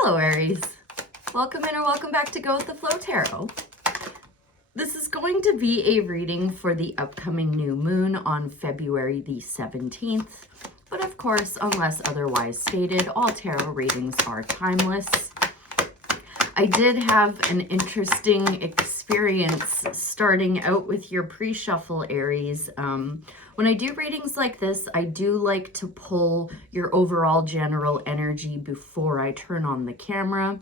Hello, Aries. Welcome in or welcome back to Go with the Flow Tarot. This is going to be a reading for the upcoming new moon on February the 17th. But of course, unless otherwise stated, all tarot readings are timeless. I did have an interesting experience starting out with your pre-shuffle, Aries. When I do readings like this, I do like to pull your overall general energy before I turn on the camera,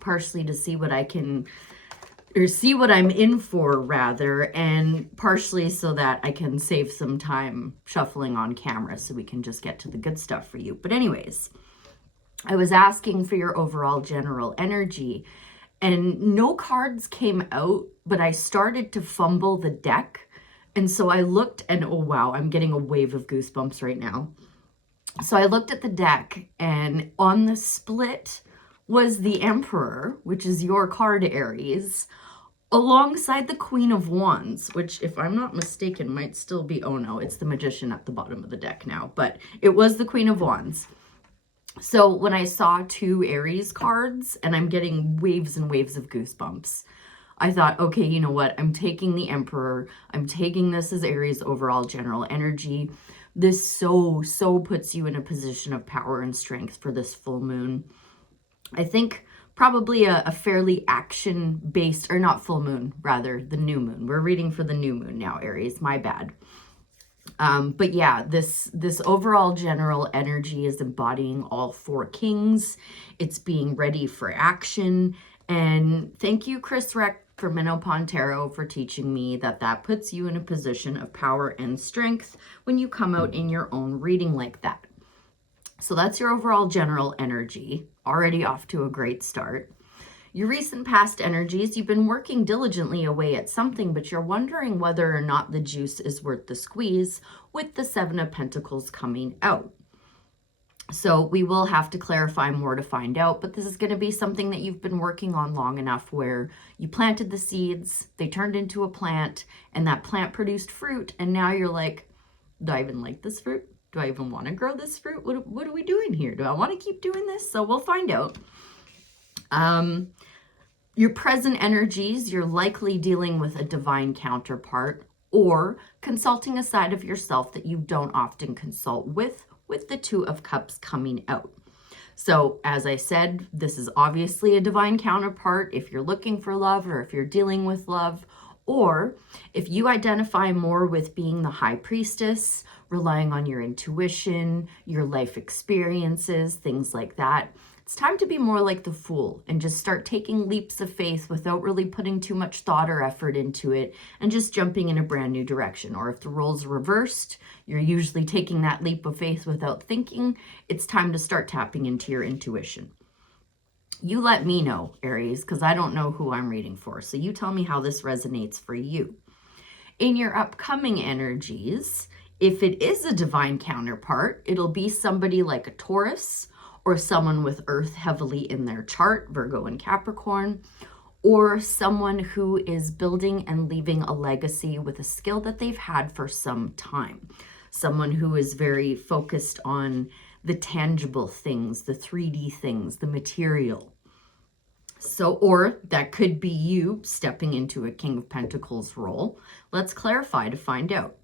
partially to see what I can, or see what I'm in for rather, and partially so that I can save some time shuffling on camera so we can just get to the good stuff for you. But anyways, I was asking for your overall general energy and no cards came out, but I started to fumble the deck. And so I looked and, oh wow, I'm getting a wave of goosebumps right now. So I looked at the deck and on the split was the Emperor, which is your card, Aries, alongside the Queen of Wands, which if I'm not mistaken might still be, oh no, it's the Magician at the bottom of the deck now, but it was the Queen of Wands. So when I saw two Aries cards, and I'm getting waves and waves of goosebumps, I thought, okay, you know what? I'm taking the Emperor. I'm taking this as Aries overall general energy. This so puts you in a position of power and strength for this full moon. I think probably a fairly action-based, or not full moon, rather the new moon. We're reading for the new moon now, Aries. My bad. But yeah, this overall general energy is embodying all four kings. It's being ready for action. And thank you, Chris Reck, for Menopon Tarot, for teaching me that that puts you in a position of power and strength when you come out in your own reading like that. So that's your overall general energy, already off to a great start. Your recent past energies, you've been working diligently away at something, but you're wondering whether or not the juice is worth the squeeze with the Seven of Pentacles coming out. So we will have to clarify more to find out, but this is going to be something that you've been working on long enough where you planted the seeds, they turned into a plant, and that plant produced fruit, and now you're like, do I even like this fruit? Do I even want to grow this fruit? What are we doing here? Do I want to keep doing this? So we'll find out. Your present energies, you're likely dealing with a divine counterpart or consulting a side of yourself that you don't often consult with the Two of Cups coming out. So as I said, this is obviously a divine counterpart if you're looking for love or if you're dealing with love, or if you identify more with being the high priestess, relying on your intuition, your life experiences, things like that. It's time to be more like the Fool and just start taking leaps of faith without really putting too much thought or effort into it and just jumping in a brand new direction. Or if the roles reversed, you're usually taking that leap of faith without thinking, it's time to start tapping into your intuition. You let me know, Aries, because I don't know who I'm reading for. So you tell me how this resonates for you. In your upcoming energies, if it is a divine counterpart, it'll be somebody like a Taurus, or someone with Earth heavily in their chart, Virgo and Capricorn, or someone who is building and leaving a legacy with a skill that they've had for some time. Someone who is very focused on the tangible things, the 3D things, the material. So, or that could be you stepping into a King of Pentacles role. Let's clarify to find out.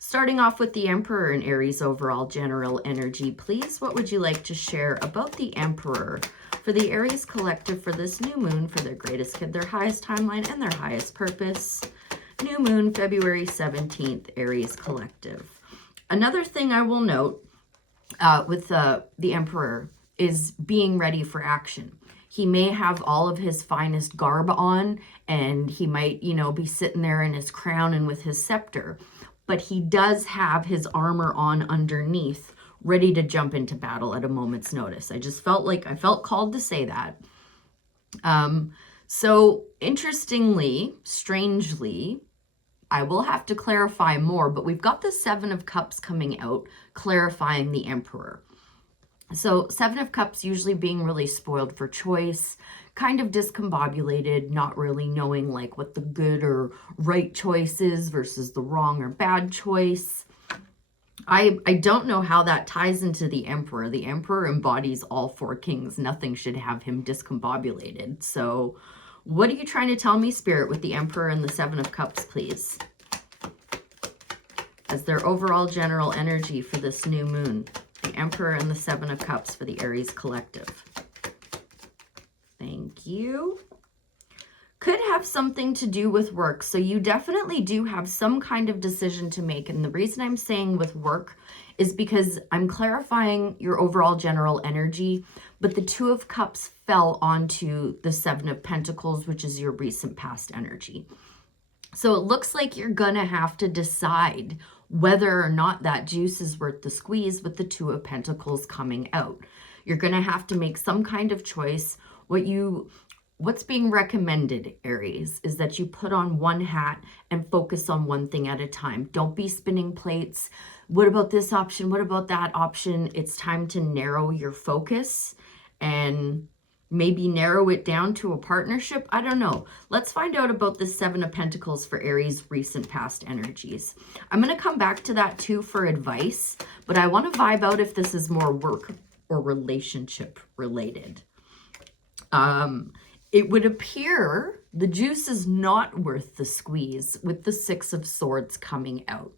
Starting off with the Emperor and Aries overall general energy, please, what would you like to share about the Emperor for the Aries collective for this new moon, for their greatest good, their highest timeline, and their highest purpose? New moon, February 17th, Aries collective. Another thing I will note with the Emperor is being ready for action. He may have all of his finest garb on, and he might, be sitting there in his crown and with his scepter. But he does have his armor on underneath, ready to jump into battle at a moment's notice. I just felt like I felt called to say that. So interestingly, strangely, I will have to clarify more, but we've got the Seven of Cups coming out, clarifying the Emperor. So Seven of Cups usually being really spoiled for choice, kind of discombobulated, not really knowing like what the good or right choice is versus the wrong or bad choice. I don't know how that ties into the Emperor. The Emperor embodies all four kings. Nothing should have him discombobulated. So what are you trying to tell me, Spirit, with the Emperor and the Seven of Cups, please? As their overall general energy for this new moon. The Emperor and the Seven of Cups for the Aries collective. Thank you. Could have something to do with work. So you definitely do have some kind of decision to make. And the reason I'm saying with work is because I'm clarifying your overall general energy, but the Two of Cups fell onto the Seven of Pentacles, which is your recent past energy. So it looks like you're gonna have to decide whether or not that juice is worth the squeeze with the Two of Pentacles coming out. You're gonna have to make some kind of choice. What's being recommended, Aries, is that you put on one hat and focus on one thing at a time. Don't be spinning plates. What about this option? What about that option? It's time to narrow your focus and maybe narrow it down to a partnership. I don't know. Let's find out about the Seven of Pentacles for Aries' recent past energies. I'm going to come back to that too for advice, but I want to vibe out if this is more work or relationship related. It would appear the juice is not worth the squeeze with the Six of Swords coming out.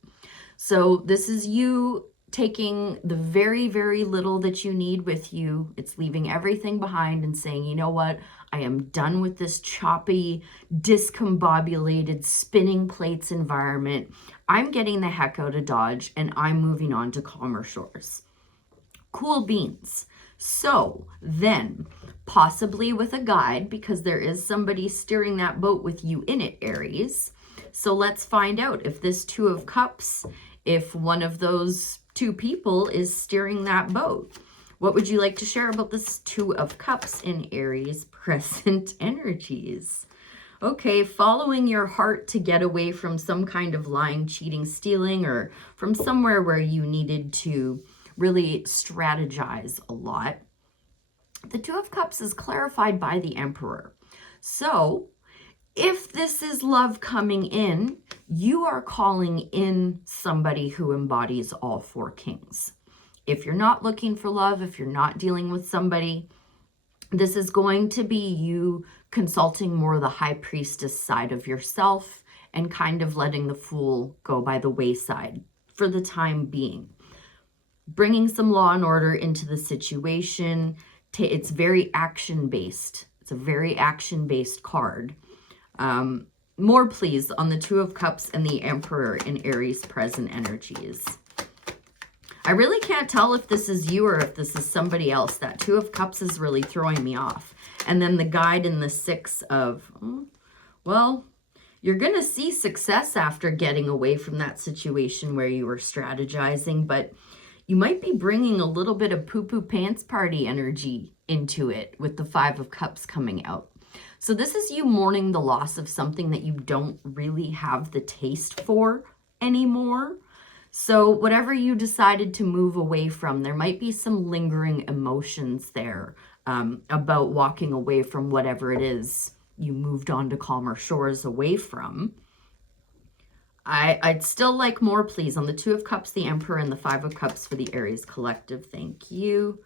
So this is you taking the very, very little that you need with you. It's leaving everything behind and saying, you know what? I am done with this choppy, discombobulated, spinning plates environment. I'm getting the heck out of Dodge and I'm moving on to calmer shores. Cool beans. So then, possibly with a guide, because there is somebody steering that boat with you in it, Aries. So let's find out if this Two of Cups, if one of those two people is steering that boat. What would you like to share about this Two of Cups in Aries present energies? Okay, following your heart to get away from some kind of lying, cheating, stealing, or from somewhere where you needed to really strategize a lot. The Two of Cups is clarified by the Emperor. So if this is love coming in, you are calling in somebody who embodies all four kings. If you're not looking for love, if you're not dealing with somebody, this is going to be you consulting more the high priestess side of yourself and kind of letting the fool go by the wayside for the time being. Bringing some law and order into the situation. It's very action-based. It's a very action-based card. More, please, on the Two of Cups and the Emperor in Aries present energies. I really can't tell if this is you or if this is somebody else. That Two of Cups is really throwing me off. And then the guide in the Six of, well, you're going to see success after getting away from that situation where you were strategizing, but you might be bringing a little bit of poo-poo pants party energy into it with the Five of Cups coming out. So this is you mourning the loss of something that you don't really have the taste for anymore. So whatever you decided to move away from, there might be some lingering emotions there about walking away from whatever it is you moved on to calmer shores away from. I'd still like more, please, on the Two of Cups, the Emperor, and the Five of Cups for the Aries collective. Thank you.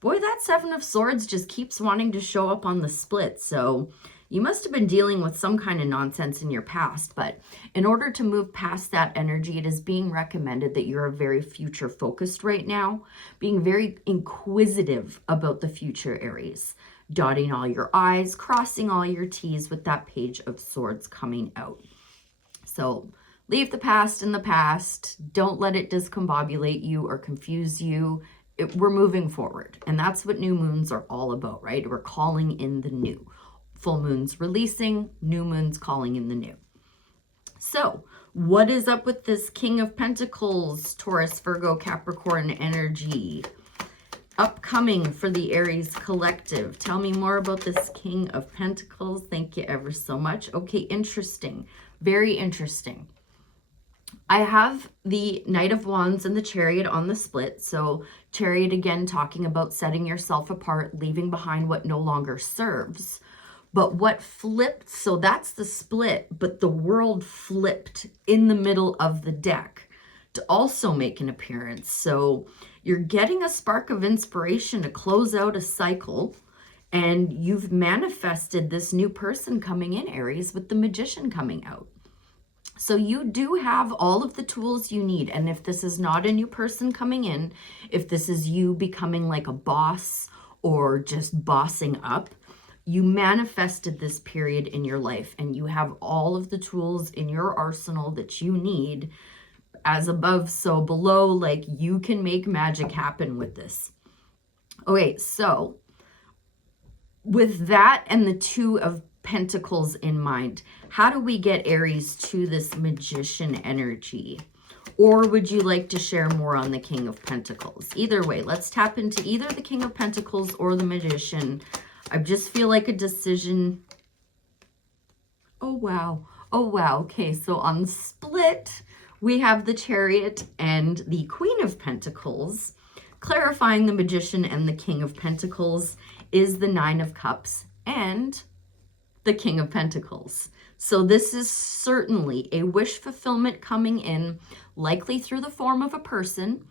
Boy, that Seven of Swords just keeps wanting to show up on the split. So you must have been dealing with some kind of nonsense in your past. But in order to move past that energy, it is being recommended that you're very future focused right now, being very inquisitive about the future, Aries, dotting all your I's, crossing all your T's with that Page of Swords coming out. So leave the past in the past. Don't let it discombobulate you or confuse you. We're moving forward. And that's what new moons are all about, right? We're calling in the new. Full moons releasing, new moons calling in the new. So what is up with this King of Pentacles, Taurus, Virgo, Capricorn energy? Upcoming for the Aries collective. Tell me more about this King of Pentacles. Thank you ever so much. Okay, interesting. Very interesting. I have the Knight of Wands and the Chariot on the split. So Chariot, again, talking about setting yourself apart, leaving behind what no longer serves. But what flipped, so that's the split, but the world flipped in the middle of the deck. to also make an appearance. So you're getting a spark of inspiration to close out a cycle, and you've manifested this new person coming in, Aries, with the Magician coming out. So you do have all of the tools you need. And if this is not a new person coming in, if this is you becoming like a boss or just bossing up, you manifested this period in your life, and you have all of the tools in your arsenal that you need. As above, so below. Like, you can make magic happen with this. Okay, so with that and the Two of Pentacles in mind, how do we get Aries to this Magician energy? Or would you like to share more on the King of Pentacles? Either way, let's tap into either the King of Pentacles or the Magician. I just feel like a decision. Oh, wow. Oh, wow. Okay, so on the split, we have the Chariot and the Queen of Pentacles. Clarifying the Magician and the King of Pentacles is the Nine of Cups and the King of Pentacles. So this is certainly a wish fulfillment coming in, likely through the form of a person.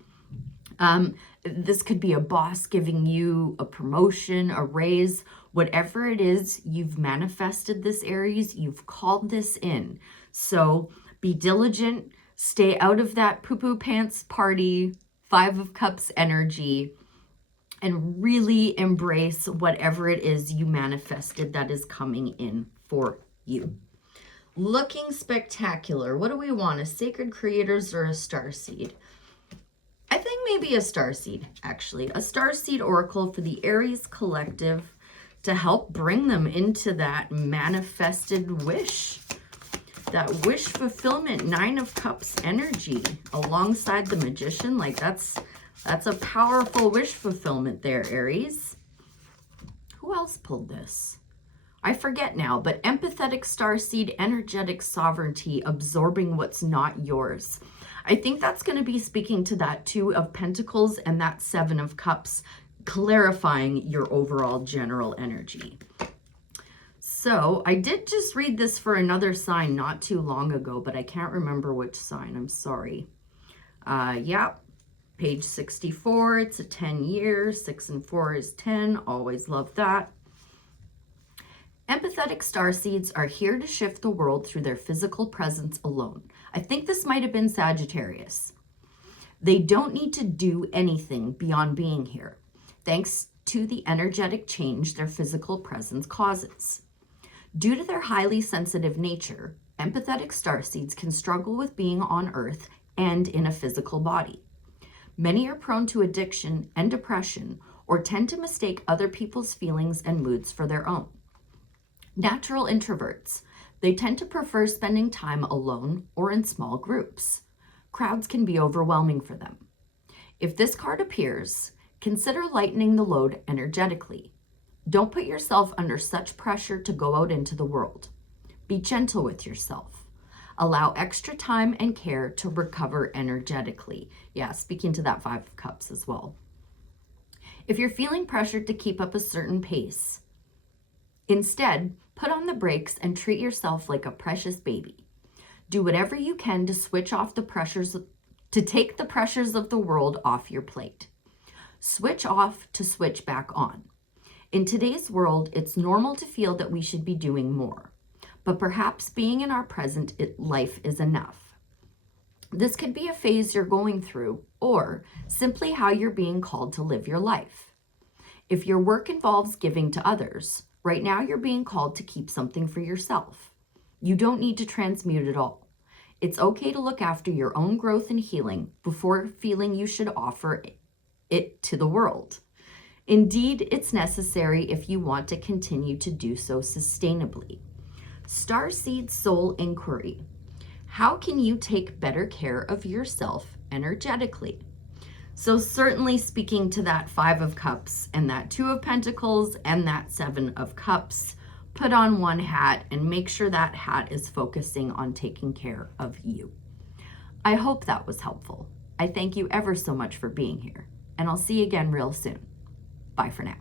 This could be a boss giving you a promotion, a raise, whatever it is. You've manifested this, Aries. You've called this in. So be diligent. Stay out of that poo-poo pants party, Five of Cups energy, and really embrace whatever it is you manifested that is coming in for you. Looking spectacular. What do we want? A Sacred Creators or a Starseed? I think maybe a Starseed, actually. A Starseed Oracle for the Aries collective to help bring them into that manifested wish. That wish fulfillment, Nine of Cups energy alongside the Magician. Like, that's a powerful wish fulfillment there, Aries. Who else pulled this? I forget now, but empathetic starseed, energetic sovereignty, absorbing what's not yours. I think that's going to be speaking to that Two of Pentacles and that Seven of Cups, clarifying your overall general energy. So I did just read this for another sign not too long ago, but I can't remember which sign. I'm sorry. Yeah, page 64. It's a 10 years. 6 and 4 is 10. Always love that. Empathetic starseeds are here to shift the world through their physical presence alone. I think this might have been Sagittarius. They don't need to do anything beyond being here, thanks to the energetic change their physical presence causes. Due to their highly sensitive nature, empathetic starseeds can struggle with being on Earth and in a physical body. Many are prone to addiction and depression, or tend to mistake other people's feelings and moods for their own. Natural introverts, they tend to prefer spending time alone or in small groups. Crowds can be overwhelming for them. If this card appears, consider lightening the load energetically. Don't put yourself under such pressure to go out into the world. Be gentle with yourself. Allow extra time and care to recover energetically. Yeah, speaking to that Five of Cups as well. If you're feeling pressured to keep up a certain pace, instead, put on the brakes and treat yourself like a precious baby. Do whatever you can to switch off the pressures, to take the pressures of the world off your plate. Switch off to switch back on. In today's world, it's normal to feel that we should be doing more, but perhaps being in our present life is enough. This could be a phase you're going through, or simply how you're being called to live your life. If your work involves giving to others, right now you're being called to keep something for yourself. You don't need to transmute it all. It's okay to look after your own growth and healing before feeling you should offer it to the world. Indeed, it's necessary if you want to continue to do so sustainably. Starseed Soul Inquiry. How can you take better care of yourself energetically? So certainly speaking to that Five of Cups and that Two of Pentacles and that Seven of Cups, put on one hat and make sure that hat is focusing on taking care of you. I hope that was helpful. I thank you ever so much for being here, and I'll see you again real soon. Bye for now.